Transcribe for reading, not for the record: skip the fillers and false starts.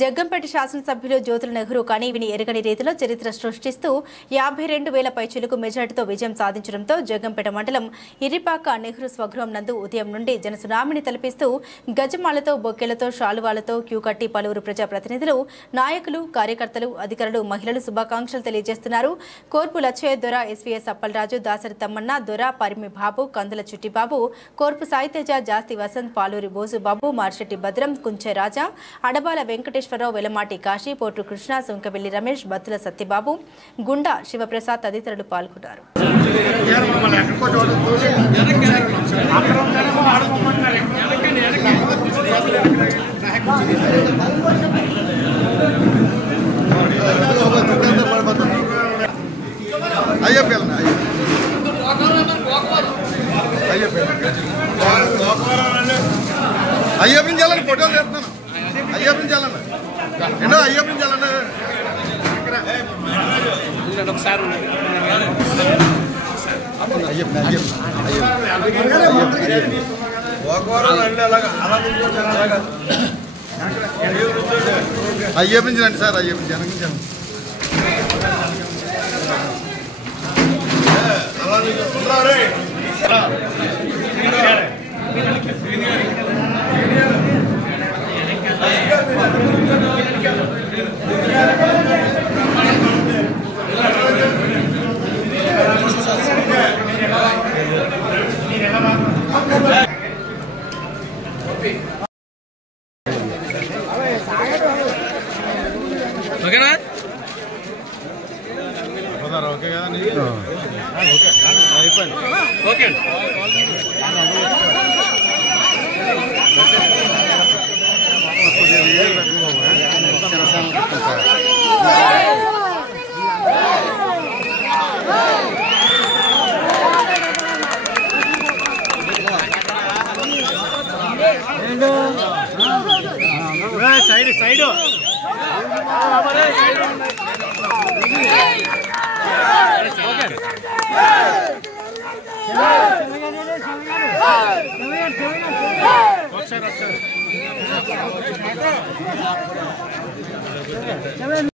జగ్గంపేట శాసనసభ్యులు జ్యోతుల నెహ్రూ కనీవిని ఎరగని రీతిలో చరిత్ర సృష్టిస్తూ 52,000 పై చిలుకు మెజార్టీతో విజయం సాధించడంతో జగ్గంపేట మండలం ఇరిపాక నెహ్రూ స్వగృహం నందు ఉదయం నుండి జనసునామిని తలపిస్తూ గజమాలతో బొక్కెలతో శాలువాలతో క్యూ కట్టి పలువురు ప్రజాప్రతినిధులు నాయకులు కార్యకర్తలు అధికారులు మహిళలు శుభాకాంక్షలు తెలియజేస్తున్నారు. కోర్పు లచ్చయ్య దొర, ఎస్వీఎస్ అప్పలరాజు, దాసరి తమ్మన్న దొర, పరిమి బాబు, కందుల చిట్టిబాబు, కోర్పు సాయితేజ, జాస్తి వసంత్, పాలూరి బోసుబాబు, మార్షెట్టి భద్రం, కుంచె రాజా, అడబాల వెంకటేశ్వరరావు, వెలమాటి కాశీ, పోటు కృష్ణ, సుంకవెల్లి రమేష్, బత్తుల సత్యబాబు, గుండా శివప్రసాద్ తదితరులు పాల్గొన్నారు. అయ్యప్పని చేయాలని ఫోటోలు చేస్తున్నాను. అయ్యప్పని చేయాలన్నా ఎన్నో అయ్యప్పని చేయాలన్నా ఒకసారి అయ్యప్పని సార్ అయ్యప్పని జనకించాను. ఓకేనా? ఓకే కదా? అయిపోయింది. ఓకే సైడ్ సైడ్ ఒకసారి